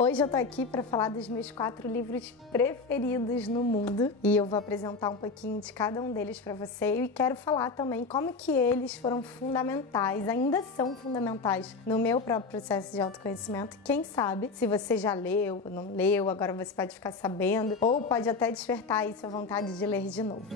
Hoje eu tô aqui para falar dos meus 4 livros preferidos no mundo e eu vou apresentar um pouquinho de cada um deles para você e quero falar também como que eles foram fundamentais, ainda são fundamentais no meu próprio processo de autoconhecimento. Quem sabe, se você já leu, não leu, agora você pode ficar sabendo ou pode até despertar aí sua vontade de ler de novo.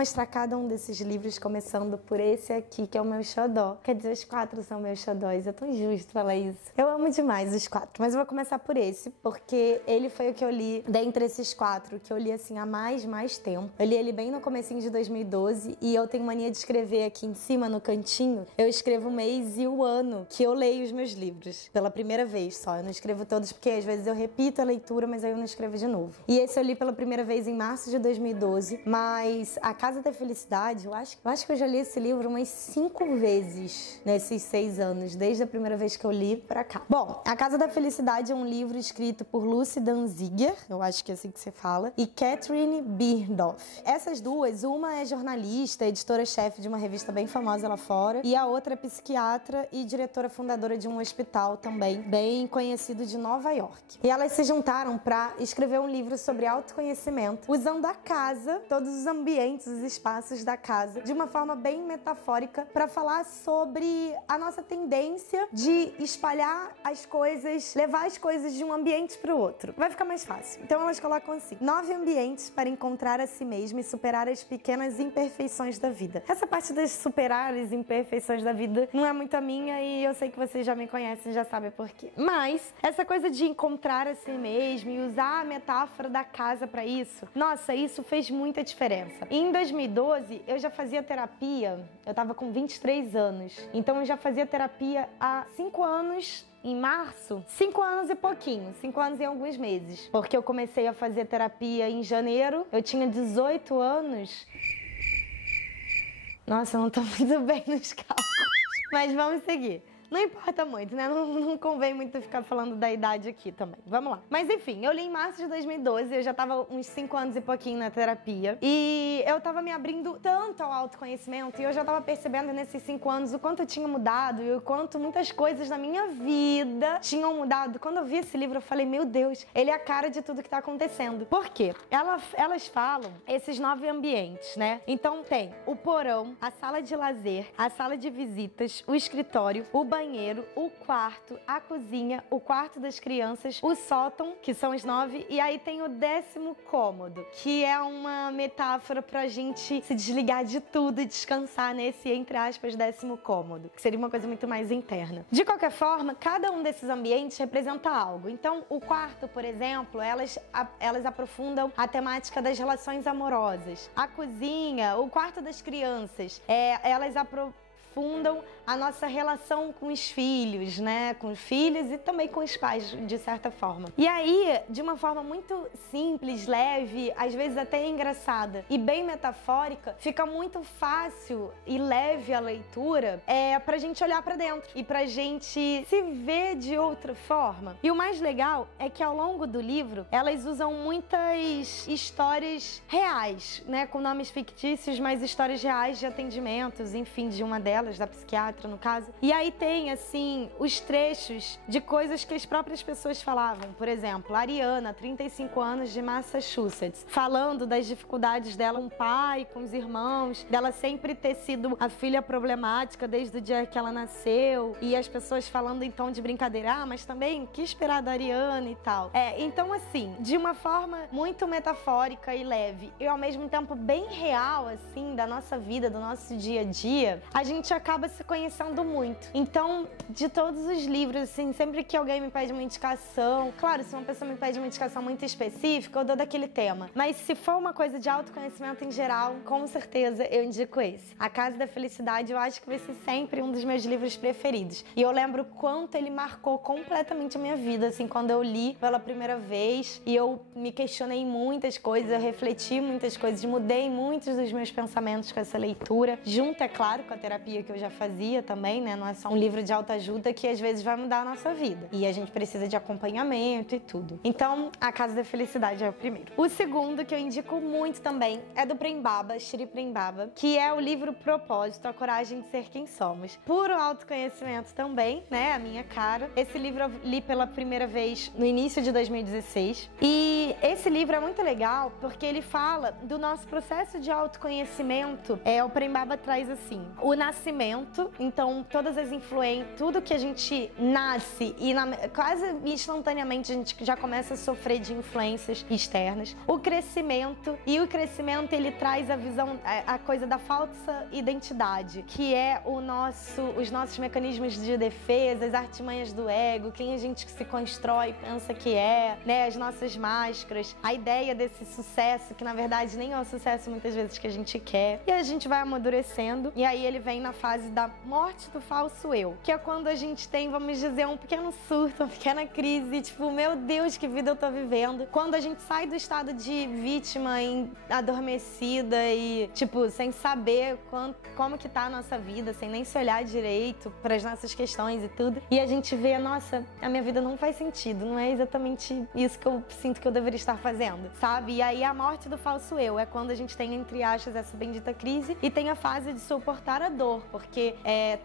Mostrar cada um desses livros, começando por esse aqui, que é o meu xodó. Quer dizer, os 4 são meus xodóis, é tão justo falar isso. Eu amo demais os 4, mas eu vou começar por esse, porque ele foi o que eu li, dentre esses 4, que eu li assim há mais tempo. Eu li ele bem no comecinho de 2012 e eu tenho mania de escrever aqui em cima, no cantinho, eu escrevo o mês e o ano que eu leio os meus livros, pela primeira vez só. Eu não escrevo todos porque às vezes eu repito a leitura, mas aí eu não escrevo de novo. E esse eu li pela primeira vez em março de 2012, mas A Casa da Felicidade, eu acho que eu já li esse livro umas 5 vezes nesses 6 anos, desde a primeira vez que eu li pra cá. Bom, A Casa da Felicidade é um livro escrito por Lucy Danziger, eu acho que é assim que se fala, e Catherine Birdhoff. Essas duas, uma é jornalista, editora-chefe de uma revista bem famosa lá fora, e a outra é psiquiatra e diretora fundadora de um hospital também, bem conhecido de Nova York. E elas se juntaram pra escrever um livro sobre autoconhecimento, usando a casa, todos os ambientes, os espaços da casa, de uma forma bem metafórica, para falar sobre a nossa tendência de espalhar as coisas, levar as coisas de um ambiente para o outro. Vai ficar mais fácil. Então elas colocam assim: 9 ambientes para encontrar a si mesma e superar as pequenas imperfeições da vida. Essa parte das superar as imperfeições da vida não é muito a minha e eu sei que vocês já me conhecem, já sabem por quê. Mas essa coisa de encontrar a si mesmo e usar a metáfora da casa para isso, nossa, isso fez muita diferença. Em 2012, eu já fazia terapia, eu tava com 23 anos, então eu já fazia terapia há 5 anos. Em março, 5 anos e pouquinho, 5 anos e alguns meses, porque eu comecei a fazer terapia em janeiro, eu tinha 18 anos. Nossa, eu não tô muito bem nos cálculos, mas vamos seguir. Não importa muito, né? Não convém muito ficar falando da idade aqui também. Vamos lá. Mas enfim, eu li em março de 2012, eu já tava uns 5 anos e pouquinho na terapia. E eu tava me abrindo tanto ao autoconhecimento e eu já tava percebendo nesses 5 anos o quanto eu tinha mudado e o quanto muitas coisas na minha vida tinham mudado. Quando eu vi esse livro, eu falei, meu Deus, ele é a cara de tudo que tá acontecendo. Por quê? Elas falam esses 9 ambientes, né? Então tem o porão, a sala de lazer, a sala de visitas, o escritório, o banheiro, o quarto, a cozinha, o quarto das crianças, o sótão, que são os 9, e aí tem o 10º cômodo, que é uma metáfora pra gente se desligar de tudo e descansar nesse, entre aspas, 10º cômodo, que seria uma coisa muito mais interna. De qualquer forma, cada um desses ambientes representa algo. Então, o quarto, por exemplo, elas aprofundam a temática das relações amorosas. A cozinha, o quarto das crianças, elas aprofundam a nossa relação com os filhos, né? Com os filhos e também com os pais, de certa forma. E aí, de uma forma muito simples, leve, às vezes até engraçada e bem metafórica, fica muito fácil e leve a leitura pra gente olhar pra dentro e pra gente se ver de outra forma. E o mais legal é que ao longo do livro, elas usam muitas histórias reais, né? Com nomes fictícios, mas histórias reais de atendimentos, enfim, de uma delas, da psiquiatra, no caso. E aí tem, assim, os trechos de coisas que as próprias pessoas falavam. Por exemplo, a Ariana, 35 anos, de Massachusetts, falando das dificuldades dela com o pai, com os irmãos, dela sempre ter sido a filha problemática desde o dia que ela nasceu, e as pessoas falando em tom de brincadeira, mas também, o que esperar da Ariana e tal. Então, assim, de uma forma muito metafórica e leve, e ao mesmo tempo bem real, assim, da nossa vida, do nosso dia a dia, a gente acaba se conhecendo muito. Então, de todos os livros, assim, sempre que alguém me pede uma indicação, claro, se uma pessoa me pede uma indicação muito específica, eu dou daquele tema. Mas se for uma coisa de autoconhecimento em geral, com certeza eu indico esse. A Casa da Felicidade, eu acho que vai ser sempre um dos meus livros preferidos. E eu lembro quanto ele marcou completamente a minha vida, assim, quando eu li pela primeira vez e eu me questionei muitas coisas, eu refleti muitas coisas, mudei muitos dos meus pensamentos com essa leitura, junto, é claro, com a terapia terapia que eu já fazia também, né? Não é só um livro de autoajuda que às vezes vai mudar a nossa vida. E a gente precisa de acompanhamento e tudo. Então, A Casa da Felicidade é o primeiro. O segundo, que eu indico muito também, é do Prem Baba, Shri Prem Baba, que é o livro Propósito, A Coragem de Ser Quem Somos. Puro autoconhecimento também, né? A minha cara. Esse livro eu li pela primeira vez no início de 2016. E esse livro é muito legal porque ele fala do nosso processo de autoconhecimento. O Prem Baba traz assim, o nascimento, então todas as influências, tudo que a gente nasce e quase instantaneamente a gente já começa a sofrer de influências externas. O crescimento, e o crescimento ele traz a visão, a coisa da falsa identidade, que é os nossos mecanismos de defesa, as artimanhas do ego, quem a gente se constrói, pensa que é, né, as nossas máscaras, a ideia desse sucesso, que na verdade nem é o sucesso muitas vezes que a gente quer. E a gente vai amadurecendo, e aí ele vem na fase da morte do falso eu, que é quando a gente tem, vamos dizer, um pequeno surto, uma pequena crise, tipo, meu Deus, que vida eu tô vivendo. Quando a gente sai do estado de vítima adormecida e, tipo, sem saber como que tá a nossa vida, sem nem se olhar direito para as nossas questões e tudo. E a gente vê, nossa, a minha vida não faz sentido, não é exatamente isso que eu sinto que eu deveria estar fazendo, sabe? E aí a morte do falso eu é quando a gente tem, entre aspas, essa bendita crise e tem a fase de suportar a dor, porque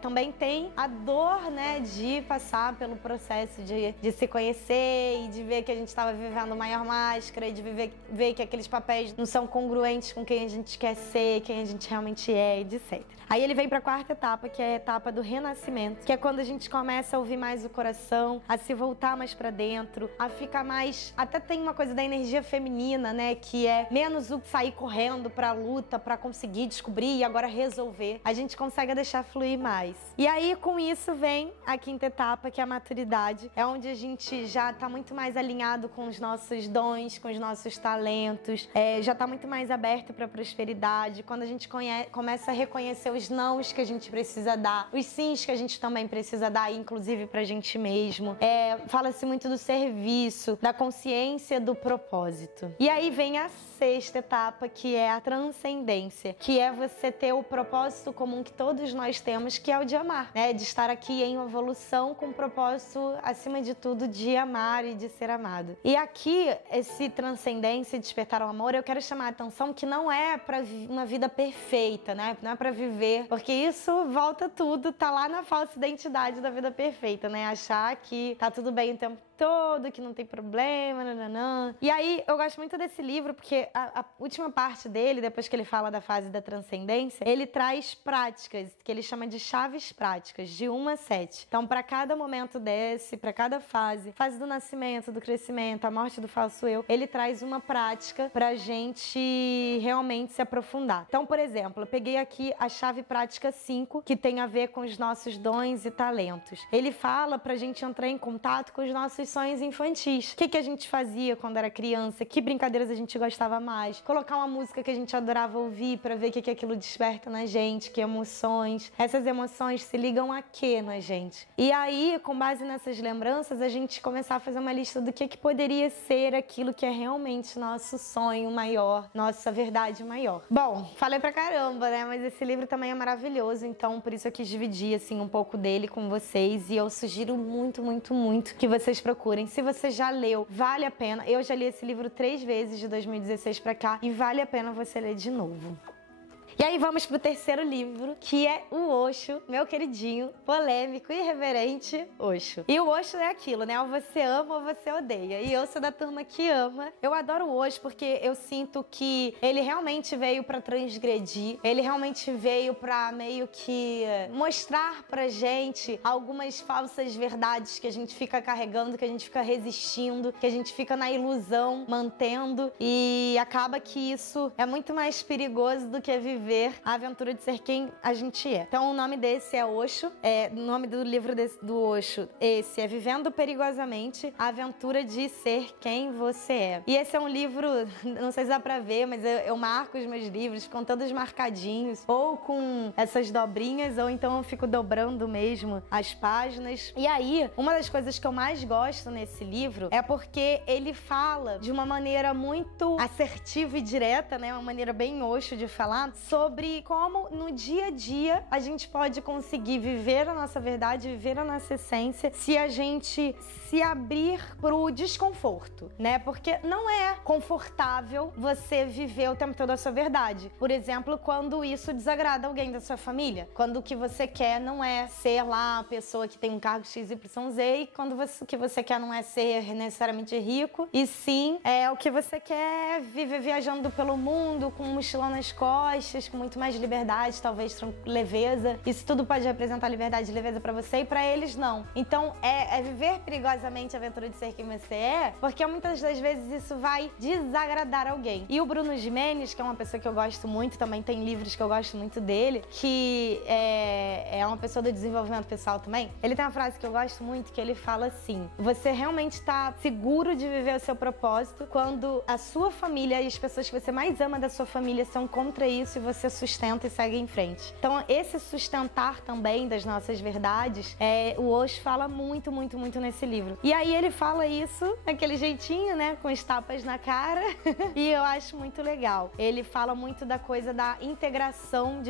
também tem a dor, né, de passar pelo processo de se conhecer e de ver que a gente estava vivendo maior máscara e de ver que aqueles papéis não são congruentes com quem a gente quer ser, quem a gente realmente é, etc. Aí ele vem para a quarta etapa, que é a etapa do renascimento, que é quando a gente começa a ouvir mais o coração, a se voltar mais para dentro, a ficar mais... Até tem uma coisa da energia feminina, né, que é menos o sair correndo para a luta, para conseguir descobrir e agora resolver. A gente consegue deixar fluir mais. E aí, com isso, vem a quinta etapa, que é a maturidade. É onde a gente já tá muito mais alinhado com os nossos dons, com os nossos talentos, já tá muito mais aberto para a prosperidade. Quando a gente começa a reconhecer os nãos que a gente precisa dar, os sims que a gente também precisa dar, inclusive pra gente mesmo. Fala-se muito do serviço, da consciência do propósito. E aí vem a sexta etapa, que é a transcendência, que é você ter o propósito comum que todos nós temos, que é o de amar, né? De estar aqui em evolução com o propósito, acima de tudo, de amar e de ser amado. E aqui, esse transcendência e despertar o amor, eu quero chamar a atenção que não é pra uma vida perfeita, né? Não é pra viver, porque isso volta tudo, tá lá na falsa identidade da vida perfeita, né? Achar que tá tudo bem o tempo todo, que não tem problema, nananã. E aí, eu gosto muito desse livro, porque a última parte dele, depois que ele fala da fase da transcendência, ele traz práticas, que ele chama de chaves práticas, de 1 a 7. Então, para cada momento para cada fase do nascimento, do crescimento, a morte do falso eu, ele traz uma prática pra gente realmente se aprofundar. Então, por exemplo, eu peguei aqui a chave prática 5, que tem a ver com os nossos dons e talentos. Ele fala pra gente entrar em contato com os nossos sonhos infantis. O que a gente fazia quando era criança? Que brincadeiras a gente gostava mais? Colocar uma música que a gente adorava ouvir pra ver o que aquilo desperta na gente, que emoções. Essas emoções se ligam a quê na gente? E aí, com base nessas lembranças, a gente começar a fazer uma lista do que poderia ser aquilo que é realmente nosso sonho maior, nossa verdade maior. Bom, falei pra caramba, né? Mas esse livro também é maravilhoso, então por isso eu quis dividir, assim, um pouco dele com vocês. E eu sugiro muito, muito, muito que vocês procurem. Se você já leu, vale a pena. Eu já li esse livro 3 vezes de 2016 pra cá e vale a pena você ler de novo. E aí vamos pro terceiro livro, que é o Osho, meu queridinho, polêmico e irreverente Osho. E o Osho é aquilo, né? Ou você ama ou você odeia. E eu sou da turma que ama. Eu adoro o Osho porque eu sinto que ele realmente veio pra transgredir. Ele realmente veio pra meio que mostrar pra gente algumas falsas verdades que a gente fica carregando, que a gente fica resistindo, que a gente fica na ilusão, mantendo. E acaba que isso é muito mais perigoso do que viver a aventura de ser quem a gente é. Então o nome desse é Osho, o nome do livro do Osho, esse é Vivendo Perigosamente, a aventura de ser quem você é. E esse é um livro, não sei se dá pra ver, mas eu marco os meus livros, ficam todos marcadinhos, ou com essas dobrinhas, ou então eu fico dobrando mesmo as páginas. E aí, uma das coisas que eu mais gosto nesse livro é porque ele fala de uma maneira muito assertiva e direta, né, uma maneira bem Osho de falar, sobre como no dia a dia a gente pode conseguir viver a nossa verdade, viver a nossa essência, se a gente se abrir pro desconforto, né? Porque não é confortável você viver o tempo todo a sua verdade. Por exemplo, quando isso desagrada alguém da sua família. Quando o que você quer não é ser lá a pessoa que tem um cargo XYZ, e quando o que você quer não é ser necessariamente rico, e sim o que você quer viver viajando pelo mundo, com um mochilão nas costas, com muito mais liberdade, talvez leveza. Isso tudo pode representar liberdade e leveza pra você, e pra eles não. Então, é viver perigosamente a aventura de ser quem você é, porque muitas das vezes isso vai desagradar alguém. E o Bruno Gimenez, que é uma pessoa que eu gosto muito, também tem livros que eu gosto muito dele, que é uma pessoa do desenvolvimento pessoal também. Ele tem uma frase que eu gosto muito, que ele fala assim: você realmente tá seguro de viver o seu propósito quando a sua família e as pessoas que você mais ama da sua família são contra isso e você sustenta e segue em frente. Então, esse sustentar também das nossas verdades, o Osho fala muito, muito, muito nesse livro. E aí ele fala isso daquele jeitinho, né, com as tapas na cara, e eu acho muito legal. Ele fala muito da coisa da integração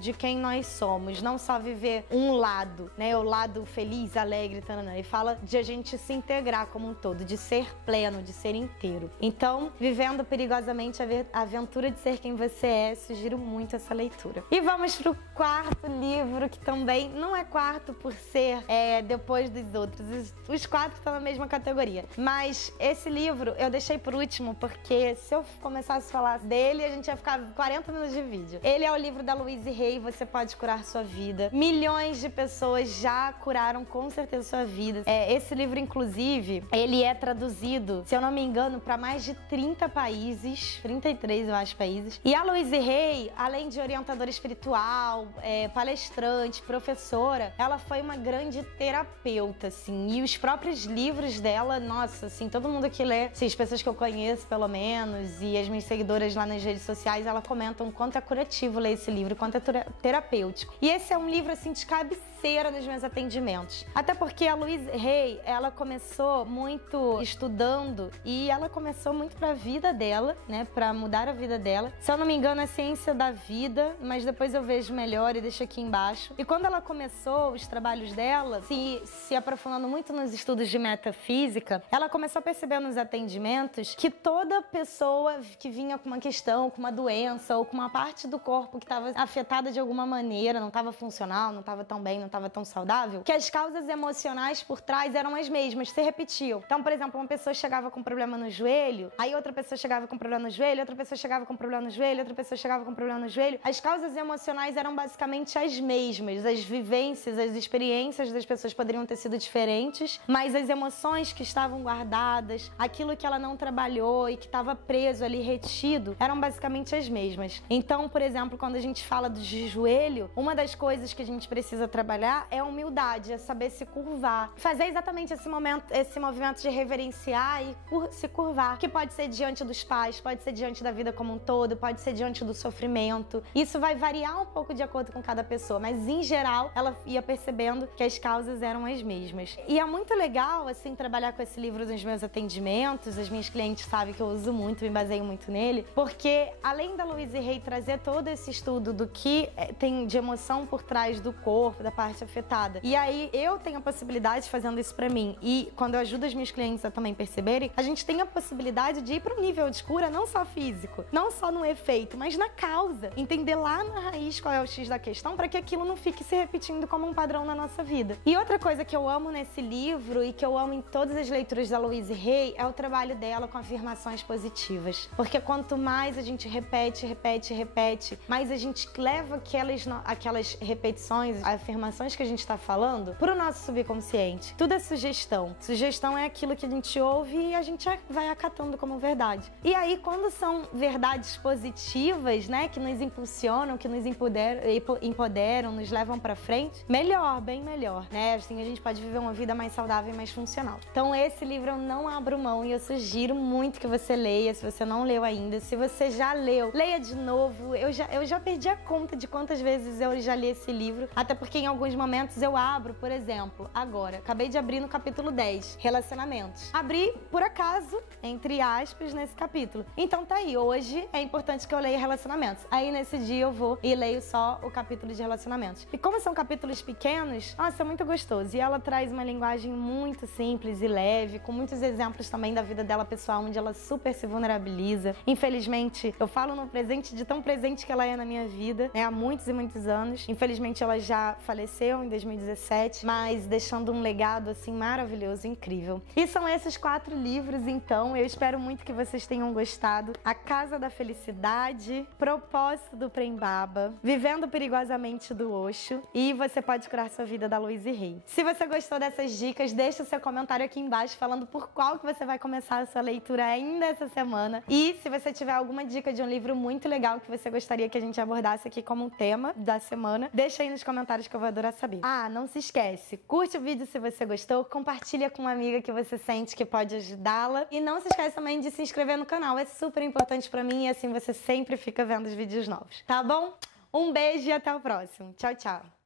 de quem nós somos, não só viver um lado, né, o lado feliz, alegre, tanana. Ele fala de a gente se integrar como um todo, de ser pleno, de ser inteiro. Então, Vivendo Perigosamente a Aventura de Ser Quem Você É, sugiro muito essa leitura. E vamos pro quarto livro, que também não é quarto por ser depois dos outros. Os quatro estão na mesma categoria. Mas esse livro eu deixei por último, porque se eu começasse a falar dele, a gente ia ficar 40 minutos de vídeo. Ele é o livro da Louise Hay, Você Pode Curar Sua Vida. Milhões de pessoas já curaram com certeza sua vida. Esse livro, inclusive, ele é traduzido, se eu não me engano, para mais de 30 países, 33 eu acho países. E a Louise Hay, além de orientadora espiritual, palestrante, professora, ela foi uma grande terapeuta, assim. E os próprios livros dela, nossa, assim, todo mundo que lê, assim, as pessoas que eu conheço, pelo menos, e as minhas seguidoras lá nas redes sociais, elas comentam o quanto é curativo ler esse livro, quanto é terapêutico. E esse é um livro, assim, de cabeceira nos meus atendimentos. Até porque a Louise Hay, ela começou muito estudando e ela começou muito pra vida dela, né, pra mudar a vida dela. Se eu não me engano, é Ciência da Vida, mas depois eu vejo melhor e deixo aqui embaixo. E quando ela começou os trabalhos dela, se aprofundando muito nos estudos de metafísica, ela começou a perceber nos atendimentos que toda pessoa que vinha com uma questão, com uma doença ou com uma parte do corpo que estava afetada de alguma maneira, não estava funcional, não estava tão bem, não estava tão saudável, que as causas emocionais por trás eram as mesmas, se repetiam. Então, por exemplo, uma pessoa chegava com problema no joelho, aí outra pessoa chegava com problema no joelho, outra pessoa chegava com problema no joelho, outra pessoa chegava com problema no joelho. As causas emocionais eram basicamente as mesmas, as vivências, as experiências das pessoas poderiam ter sido diferentes, mas as emoções que estavam guardadas, aquilo que ela não trabalhou e que estava preso ali, retido, eram basicamente as mesmas. Então, por exemplo, quando a gente fala de joelho, uma das coisas que a gente precisa trabalhar é a humildade, é saber se curvar. Fazer exatamente esse movimento de reverenciar e se curvar, que pode ser diante dos pais, pode ser diante da vida como um todo, pode ser diante do sofrimento. Isso vai variar um pouco de acordo com cada pessoa, mas em geral ela ia percebendo que as causas eram as mesmas. E é muito legal, assim, trabalhar com esse livro nos meus atendimentos. As minhas clientes sabem que eu uso muito, me baseio muito nele, porque além da Louise Hay trazer todo esse estudo do que tem de emoção por trás do corpo, da parte afetada, e aí eu tenho a possibilidade, fazendo isso pra mim, e quando eu ajudo as minhas clientes a também perceberem, a gente tem a possibilidade de ir para um nível de cura não só físico, não só no efeito, mas na causa. Entender lá na raiz qual é o X da questão para que aquilo não fique se repetindo como um padrão na nossa vida. E outra coisa que eu amo nesse livro e que eu amo em todas as leituras da Louise Hay é o trabalho dela com afirmações positivas. Porque quanto mais a gente repete, mais a gente leva aquelas repetições, afirmações que a gente está falando pro nosso subconsciente. Tudo é sugestão. Sugestão é aquilo que a gente ouve e a gente vai acatando como verdade. E aí, quando são verdades positivas, né, que nos impulsionam, que nos empoderam, nos levam pra frente, melhor, bem melhor, né? Assim a gente pode viver uma vida mais saudável e mais funcional. Então esse livro eu não abro mão e eu sugiro muito que você leia, se você não leu ainda. Se você já leu, leia de novo. Eu já perdi a conta de quantas vezes eu já li esse livro, até porque em alguns momentos eu abro, por exemplo, agora, acabei de abrir no capítulo 10, relacionamentos. Abri, por acaso, entre aspas, nesse capítulo. Então tá aí, hoje é importante que eu leia relacionamentos. relacionamentos. Aí nesse dia eu vou e leio só o capítulo de relacionamentos. E como são capítulos pequenos, nossa, é muito gostoso. E ela traz uma linguagem muito simples e leve, com muitos exemplos também da vida dela pessoal, onde ela super se vulnerabiliza. Infelizmente, eu falo no presente de tão presente que ela é na minha vida, né, há muitos e muitos anos. Infelizmente, ela já faleceu em 2017, mas deixando um legado, assim, maravilhoso, incrível. E são esses 4 livros, então. Eu espero muito que vocês tenham gostado. A Casa da Felicidade, Propósito do Prem Baba, Vivendo Perigosamente do Osho e Você Pode Curar Sua Vida, da Louise Hay. Se você gostou dessas dicas, deixa o seu comentário aqui embaixo falando por qual que você vai começar a sua leitura ainda essa semana. E se você tiver alguma dica de um livro muito legal que você gostaria que a gente abordasse aqui como um tema da semana, deixa aí nos comentários que eu vou adorar saber. Ah, não se esquece, curte o vídeo se você gostou, compartilha com uma amiga que você sente que pode ajudá-la e não se esquece também de se inscrever no canal, é super importante pra mim e assim você sempre fica vendo os vídeos novos, tá bom? Um beijo e até o próximo. Tchau, tchau!